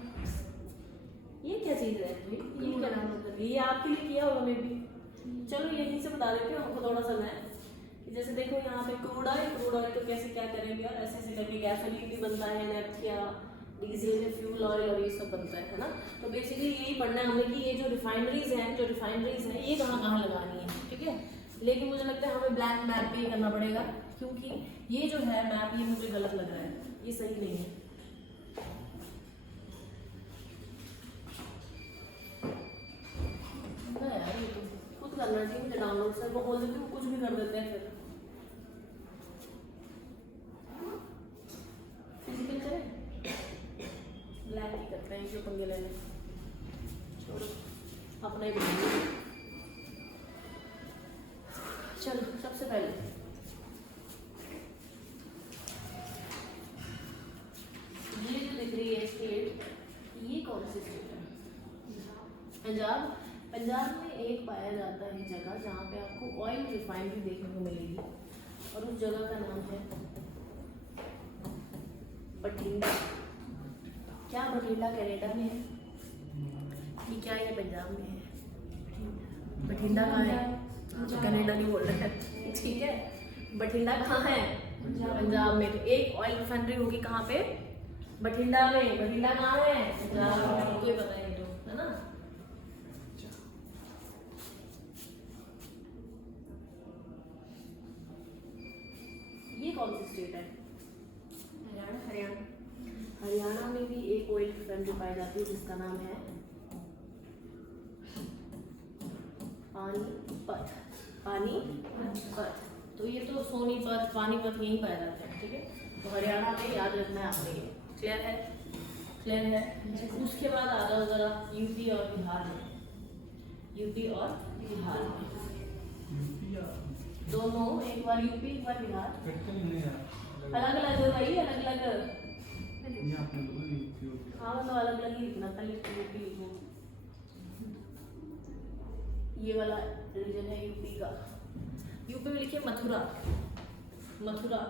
ये क्या चीज़ है भाई? ये क्या नाम मतलब? ये आपके लिए किया होगा मे बी। चलो यहीं से बता देती हूँ हमको थोड़ा सा मैं, जैसे देखो यहाँ पे क्रूड ऑयल तो कैसे क्या करेंगे, और ऐसे ऐसे करके गैसोलीन भी बनता है, नेफ्थिया, डीजल, फ्यूल ऑयल और ये सब बनता है ना। तो बेसिकली यही पढ़ना है हमें कि ये जो रिफाइनरीज हैं ये कहाँ कहाँ लगानी है, ठीक है। लेकिन मुझे लगता है हमें ब्लैक मैप पे ही करना पड़ेगा, क्योंकि ये जो है मैप ये मुझे गलत लग रहा है, ये सही नहीं है। यार ये तो खुद करना चाहिए मुझे डाउनलोड से, वो बोल देते हैं कुछ भी कर देते हैं फिर। फिजिकल करें, ब्लैक ही करते हैं, जो पंगे लेने छोड़ो, अपना ही बनाएंगे। चलो सबसे पहले ये जो दिख रही है स्टेट, ये कौन सी स्टेट है? पंजाब। पंजाब में एक पाया जाता है जगह जहाँ पे आपको ऑयल रिफाइनरी देखने को मिलेगी, और उस जगह का नाम है बठिंडा। क्या बठिंडा कनाडा में है? ये क्या ये पंजाब में है? बठिंडा कहाँ है? कनाडा नहीं बोल रहा है, ठीक है। बठिंडा कहाँ है? पंजाब में। तो एक ऑयल रिफाइनरी होगी कहाँ पे? बठिंडा में। बठिंडा कहाँ है? पंजाब में। कोई पता नहीं तो, है ना। ये कौन सी स्टेट है? हरियाणा। हरियाणा में भी एक ऑयल रिफाइनरी पाई जाती है जिसका नाम है पानीपत। पानीपत। तो ये तो सोनीपत, पानीपत यहीं पाया जाता है, ठीक है। तो हरियाणा में याद रखना है आपने, ये क्लियर है? क्लियर है। उसके बाद आ जाओ जरा यूपी और बिहार में। यूपी और बिहार में दोनों, एक बार यूपी एक बार बिहार, अलग अलग है भाई, अलग अलग। हाँ मतलब अलग अलग ही लिखना था, यूपी लिखो। ये वाला रीजन है यूपी का। यूपी में लिखिए मथुरा। मथुरा।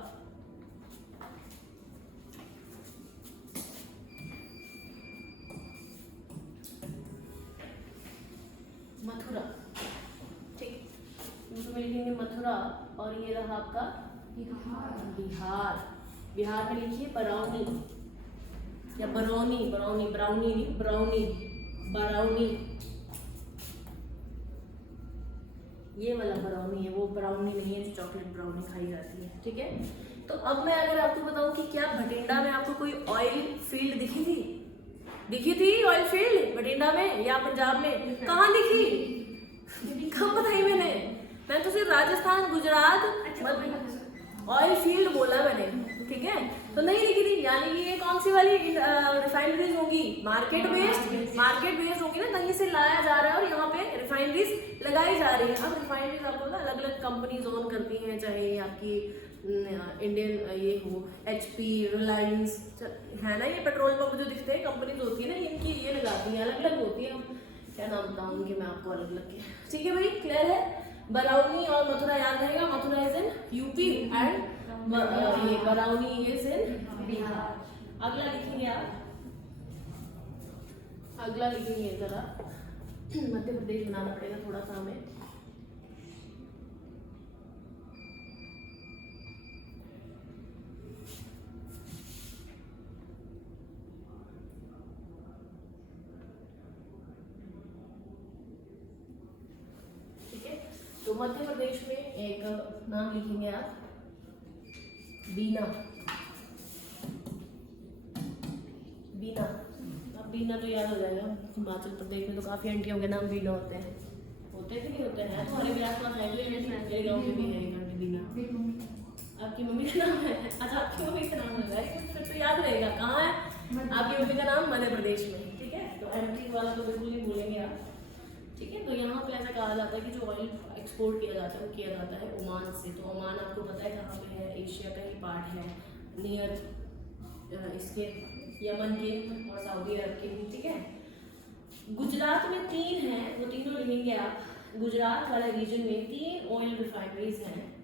मथुरा, ठीक। यूपी में लिखेंगे मथुरा, और ये रहा आपका बिहार। बिहार में लिखिए बरौनी। या ब्राउनी, ब्राउनी ब्राउनी नहीं, ब्राउनी ब्राउनी, ये वाला ब्राउनी है, वो ब्राउनी नहीं है जो चॉकलेट ब्राउनी खाई जाती है, ठीक है। तो अब मैं अगर आपको बताऊं कि क्या भटिंडा में आपको कोई ऑयल फील्ड दिखी थी? दिखी थी ऑयल फील्ड भटिंडा में या पंजाब में? कहाँ दिखी? कब बताई मैंने तो सिर्फ राजस्थान, गुजरात ऑयल फील्ड बोला मैंने, ठीक है। तो नहीं दिखी थी, यानी कि ये कौन सी वाली रिफाइनरीज होंगी? मार्केट बेस्ड होंगी ना, कहीं से लाया जा रहा है और यहाँ पे रिफाइनरीज लगाई जा रही है। अब रिफाइनरीज आपको ना अलग अलग कंपनीज ओन करती हैं, चाहे आपकी इंडियन ये हो, HP, रिलायंस है ना, ये पेट्रोल पंप जो दिखते हैं कंपनीज होती है ना, इनकी ये लगाती हैं, अलग अलग होती है। क्या नाम बताऊंगी मैं आपको अलग अलग के, ठीक है भाई, क्लियर है। बरौनी और मथुरा याद रहेगा, Mathura is in UP and ये बरौनी इज इन बिहार। अगला लिखेंगे आप, अगला लिखेंगे जरा, मध्य प्रदेश बनाना पड़ेगा थोड़ा सा हमें। तो मध्य प्रदेश में एक नाम लिखेंगे आप, बीना। बीना, अब बीना तो याद हो जाएगा, हिमाचल प्रदेश में तो काफी आंटियों के नाम बीना होते हैं, होते थे कि होते हैं, तुम्हारे भी आसपास है, मेरे गाँव में भी है एक आंटी बीना। आपकी मम्मी का नाम है? अच्छा, आपकी मम्मी का नाम है, फिर तो याद रहेगा। कहाँ है आपकी मम्मी का नाम? मध्य प्रदेश में, ठीक है। तो MP वाला तो बिल्कुल नहीं भूलेंगे आप, ठीक है। तो यहाँ पे ऐसा कहा जाता है कि जो ऑयल एक्सपोर्ट किया जाता है वो किया जाता है ओमान से। तो ओमान आपको पता है कहाँ पे है, एशिया का ही पार्ट है, नियर इसके यमन के और सऊदी अरब के, ठीक है। गुजरात में 3 हैं, वो तीनों लिखेंगे आप। गुजरात वाले रीजन में 3 ऑयल रिफाइनरीज हैं,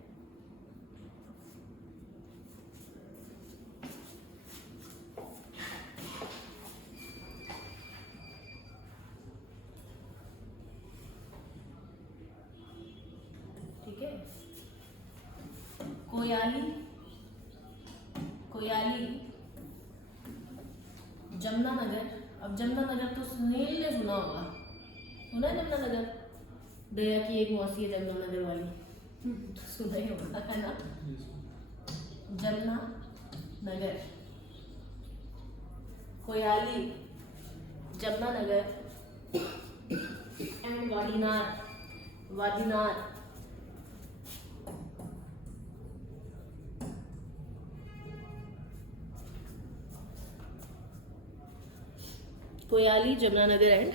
कोयाली, जमुनानगर। अब जमुनानगर तो सुनील ने सुना होगा, सुना है जमुनानगर? दया की एक मौसी है जमुनानगर वाली, तो सुना ही होगा, है ना। Jamnagar, Koyali, Jamnagar and Vadinar. Koyali, Jamnagar and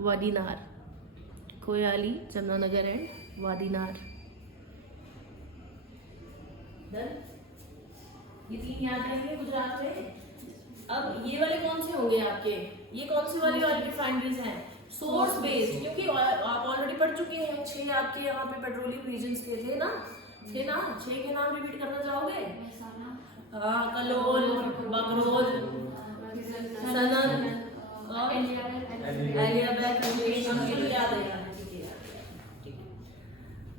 Vadinar, Koyali, Jamnagar and Vadinar. ये 3 याद रहेंगे गुजरात में। अब ये वाले कौन से होंगे आपके? ये कौन सी वाली ऑयल रिफाइनरीज हैं? सोर्स बेस्ड, क्योंकि आप ऑलरेडी पढ़ चुके हैं। 6 आपके यहाँ पे पेट्रोलियम रीजन्स थे ना, 6 के नाम रिपीट करना चाहोगे? हाँ, कलोल, बकरोल, सनन और एलियाबैद, याद है, ठीक है।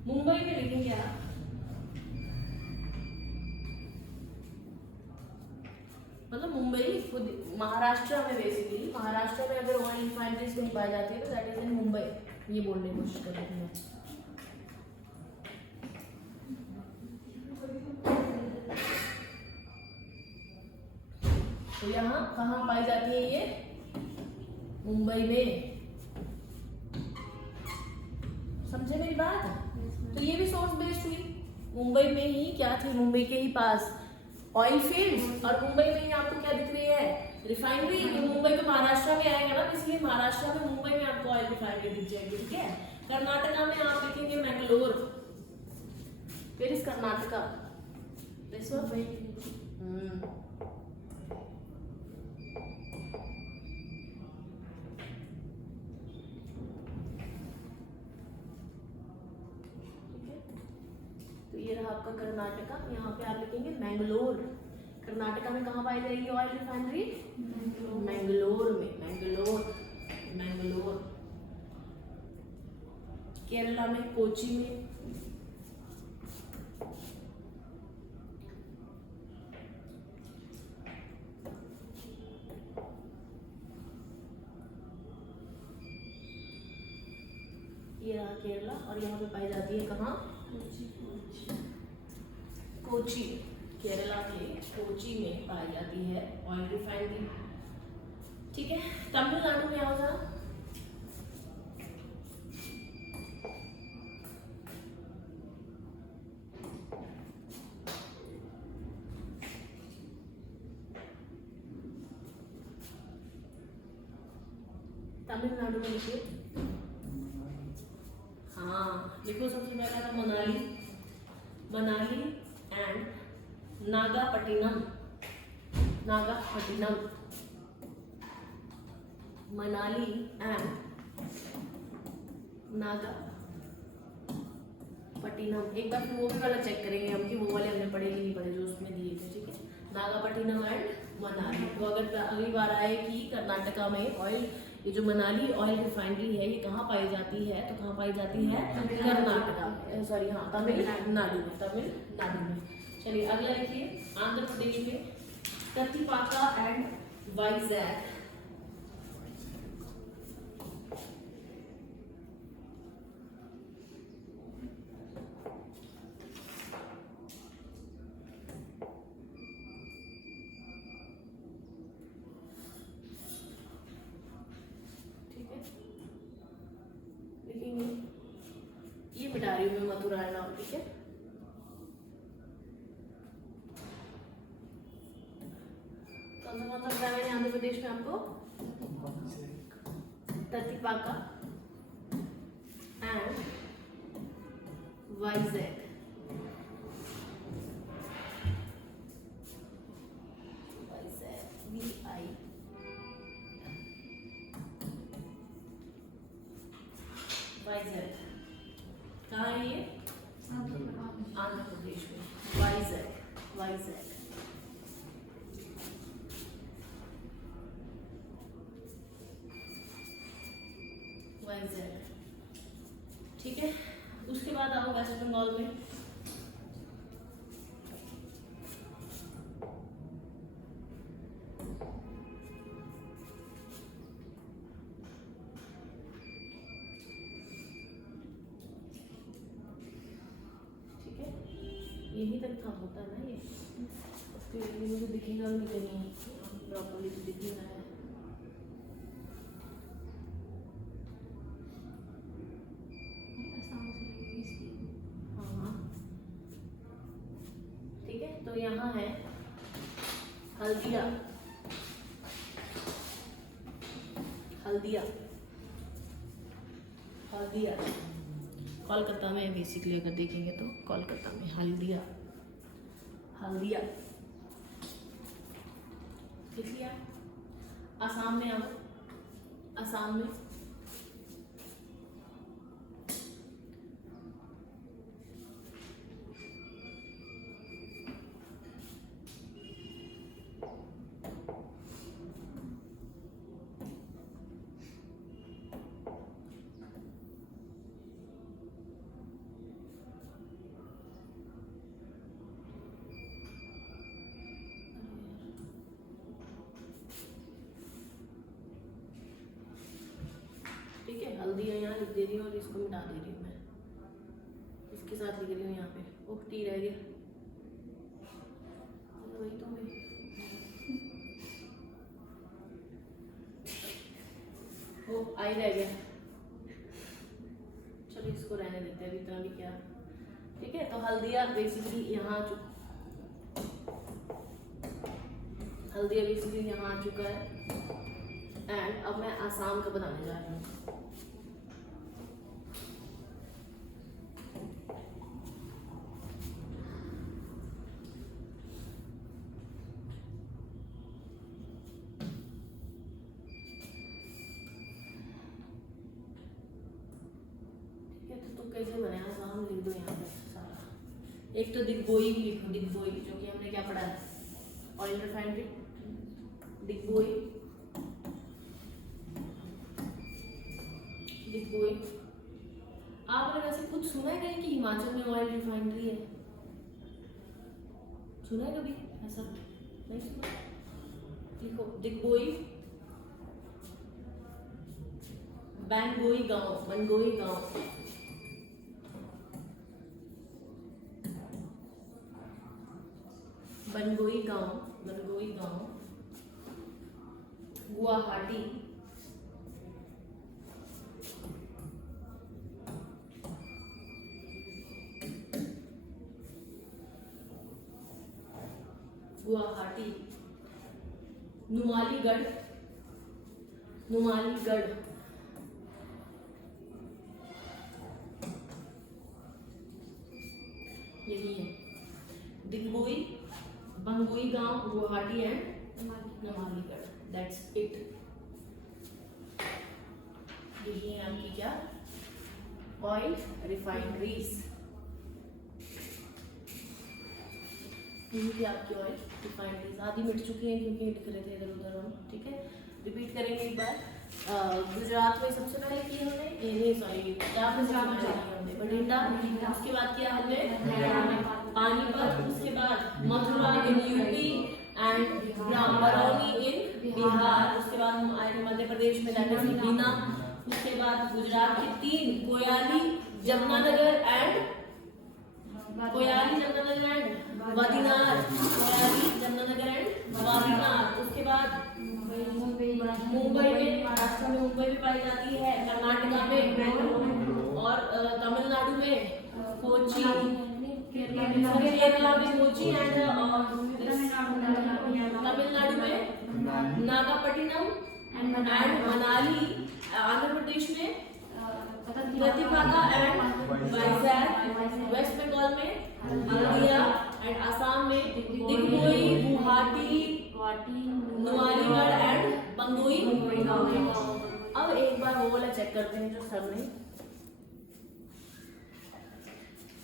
मुंबई में लिखेंगे आप, मतलब मुंबई खुद महाराष्ट्र में, बेसिकली महाराष्ट्र में अगर ऑयल रिफाइनरीज कहीं पाई जाती है तो दैट इज इन मुंबई, ये बोलने की कोशिश कर रही हूँ। तो यहाँ कहाँ पाई जाती है ये? मुंबई में, समझे मेरी बात? तो ये भी सोर्स बेस्ड हुई, मुंबई में ही क्या थे, मुंबई के ही पास ऑयल फील्ड, और मुंबई में ही आपको क्या दिख रही है? रिफाइनरी। मुंबई तो महाराष्ट्र में आएगा ना, इसलिए महाराष्ट्र में, मुंबई में आपको ऑयल रिफाइनरी दिख जाएगी, ठीक है। कर्नाटका में आप लिखेंगे मैंगलोर, फिर इस कर्नाटका, ये रहा आपका कर्नाटका। यहाँ पे आप लिखेंगे मैंगलोर। कर्नाटका में कहाँ पाई जाएगी ऑयल रिफाइनरी? मैंगलोर में, मैंगलोर। केरला में कोची में, ये रहा केरला, और यहाँ पे पाई जाती है कहाँ? कोची। केरला के कोची में पाई जाती है ऑयल रिफाइनरी। ठीक है, तमिलनाडु में आओ जरा। तमिलनाडु में लिखिए। हाँ लिखो, सबसे पहला था मनाली, मनाली एंड नागापट्टिनम, नागापट्टिनम, मनाली एंड नागापट्टिनम। एक बार फिर वो भी वाला चेक करेंगे हम कि वो वाले हमने पढ़े कि नहीं पढ़े जो उसमें दिए थे। ठीक है, नागापट्टिनम एंड मनाली। तो अगर अगली बार आए कि कर्नाटका में ऑयल, ये जो मनाली ऑयल रिफाइनरी है ये कहाँ पाई जाती है, तो कहाँ पाई जाती है? कर्नाटका, सॉरी हाँ तमिलनाडु में, तमिलनाडु में। चलिए अगला लिखिए, आंध्र प्रदेश में कतिपाका एंड वाइजैक। ये मिटा रही हूँ मैं, मथुरा है नाम। ठीक है, कौन सा बताया मैंने आंध्र प्रदेश में आपको? ततिपाका एंड वाइजैक। वाइजैक कहाँ है ये? आंध्र प्रदेश में। वाइजैक, वाइजैक। वाइजैक। ठीक है, उसके बाद आओ वेस्ट बंगाल में। यही तक था, होता है ना ये, उसके लिए मुझे दिखेगा भी नहीं कहीं प्रॉपर्ली, तो दिख नहीं रहा है। हाँ ठीक है, तो यहाँ है हल्दिया, हल्दिया, हल्दिया। कोलकाता में बेसिकली अगर देखेंगे तो कोलकाता में हल्दिया, हल्दिया लिख लिया। असम में आओ, असम में हल्दी है, यहाँ लिख दे रही हूँ और इसको मिटा दे रही हूँ मैं, इसके साथ लिख रही हूँ यहाँ पे। ओह टी रह गया, वही तो मैं ओह आई रह गया। चलो इसको रहने देते हैं, अभी इतना भी क्या। ठीक है, तो हल्दिया बेसिकली यहाँ हल्दिया बेसिकली यहाँ आ चुका है। एंड अब मैं आसाम का बनाने जा रही हूँ। कैसे बने आसाम लिख दो यहाँ पे सारा। एक तो दिग्बोई भी लिखो, दिग्बोई, जो कि हमने क्या पढ़ा है, ऑयल रिफाइनरी। दिग्बोई, दिग्बोई। आपने वैसे कुछ सुना है कहीं कि हिमाचल में ऑयल रिफाइनरी है? सुना है कभी ऐसा? नहीं सुना? लिखो दिग्बोई, बनगोई गांव, बनगोई गांव। बनगोई गांव, गुवाहाटी, नुमालीगढ़, यही है। दिग्बोई, बंगोई गांव, Guwahati and Numaligarh, that's it. यही है आपकी क्या, ऑयल रिफाइनरीज। यही थी आपकी ऑयल रिफाइनरीज। आधी मिट चुकी हैं क्योंकि लिख रहे थे इधर उधर हम, ठीक है। रिपीट करेंगे एक बार। गुजरात में सबसे पहले की हमने, सॉरी पंजाब में सबसे पहले की हमने बठिंडा, उसके बाद किया हमने पानीपत, उसके बाद Mathura in UP and Barauni in Bihar, उसके बाद हम आए थे मध्य प्रदेश में, दैट इज बीना। उसके बाद गुजरात की 3, कोयाली, जमुनानगर एंड वादीनार, उसके बाद मुंबई में, महाराष्ट्र में मुंबई भी पाई जाती है, कर्नाटका में और तमिलनाडु में कोची, केरला में कोची एंड तमिलनाडु में नागापट्टिनम एंड मनाली, आंध्र प्रदेश में प्रतिपाका एंड वाइजैग, वेस्ट बंगाल में हल्दिया एंड आसाम में दिग्बोई, गुवाहाटी, नुमालीगढ़ एंड बंगोई। अब एक बार वो वाला चेक करते हैं जो सर ने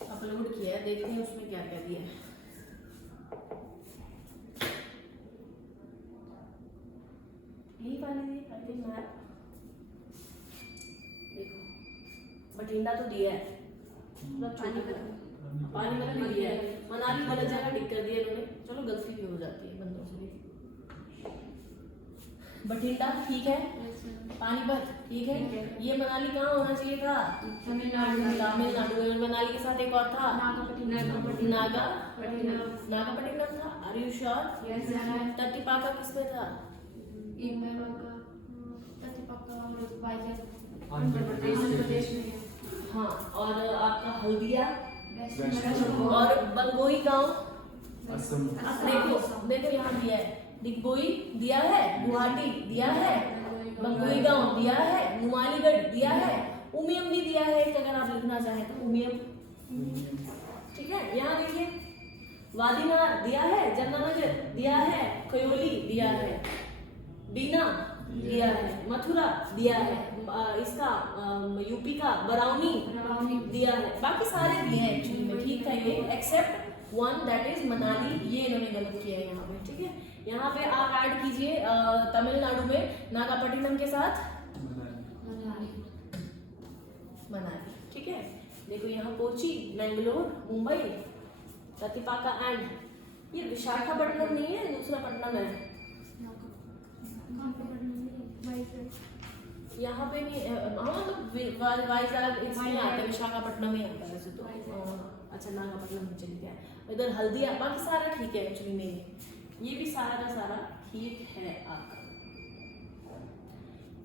अपलोड किया है, देखते हैं उसमें क्या क्या दिया है। यही वाली मैप देखो, बठिंडा तो दिया है, पानीपत भी दिया है, मनाली गलत जगह टिक कर दिया इन्होंने, चलो गलती भी हो जाती है बंदों से भी। बठिंडा ठीक है, पानीपत ठीक है, ये मनाली कहाँ होना चाहिए था, तमिलनाडु में। मनाली के साथ एक और था नागापट्टिनम था। Are you sure? तटीपाका किसमें था? आंध्र प्रदेश में। हाँ, और आपका हल्दिया और बंगोई गांव, देखो यहाँ दिया है, दिग्बोई दिया है, गुवाहाटी दिया है, बंगोई गांव दिया है, नुमालीगढ़ दिया है, उमियम भी दिया है, अगर आप लिखना चाहें तो उमियम, ठीक है। यहाँ देखिए वादीनार दिया है, जमुनानगर दिया है, कोयोली दिया है, बीना दिया है, मथुरा दिया है, इसका यूपी का बरौनी दिया है, बाकी सारे दिए हैं एक्चुअली में, ठीक है ये, except one that is Manali, ये इन्होंने गलत किया है यहाँ पे, ठीक है। यहाँ पे आप ऐड कीजिए तमिलनाडु में नागापट्टिनम के साथ मनाली, ठीक है। देखो यहाँ कोची, मैंगलोर, मुंबई, प्रतिपाका एंड ये विशाखापट्टनम नहीं है, दूसरा पट्टनम है, यहाँ पे नहीं, वाइजैग इसमें आता है, विशाखापट्टनम में आता है वैसे तो। अच्छा, नागापट्टनम चली गया, इधर हल्दिया, बाकी सारा ठीक है एक्चुअली में, ये भी सारा का सारा ठीक है आपका।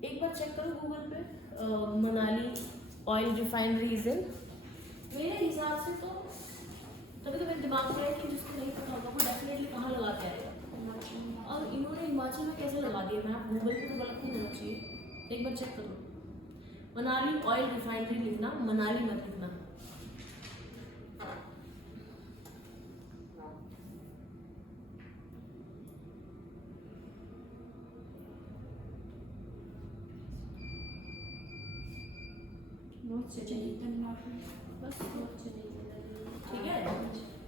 एक बार चेक करो गूगल पे, मनाली ऑयल रिफाइनरीज इन, मेरे हिसाब से तो कभी कभी दिमाग में है कि जिसको नहीं पता होगा वो डेफिनेटली कहाँ लगाते हैं, और इन्होंने हिमाचल में कैसे लगा दिया, मैं गूगल पे तो गलत नहीं होना चाहिए, एक बार चेक करो। मनाली ऑयल रिफाइनरी लिखना, मनाली मत लिखना। बस ठीक है,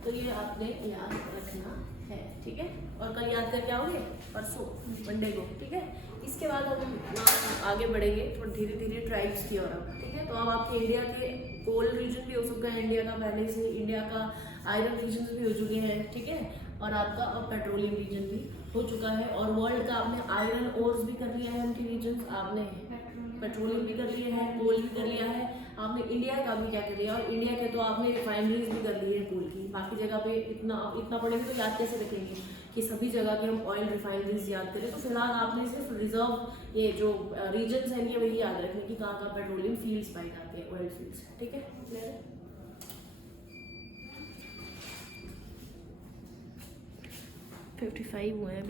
तो ये आपने याद रखना है, ठीक है। और कल याद करके आओगे, परसों मंडे को, ठीक है। इसके बाद हम आगे बढ़ेंगे थोड़ा धीरे धीरे ट्राइब्स की ओर, ठीक है। तो अब आपके इंडिया के कोल रीजन भी हो चुका है, इंडिया का पहले से इंडिया का आयरन रीजन भी हो चुके हैं, ठीक है। और आपका अब पेट्रोलियम रीजन भी हो चुका है, और वर्ल्ड का आपने आयरन ओर्स भी कर लिया है, उनके रीजन आपने पेट्रोलियम भी कर लिया है, कोल भी कर लिया है, आपने इंडिया का भी क्या कर लिया, और इंडिया के तो आपने रिफाइनरीज भी कर ली है कोल की। बाकी जगह पे इतना पढ़ेंगे तो याद कैसे रखेंगे कि सभी जगह के हम ऑयल रिफाइनरीज याद करें। तो फिलहाल आपने सिर्फ रिजर्व ये जो रीजन्स हैं ये वही याद रखने कि कहाँ कहाँ पेट्रोलियम फील्ड्स पाए जाते हैं, ऑयल फील्ड्स। ठीक है, क्लियर है? 55 हुए हैं।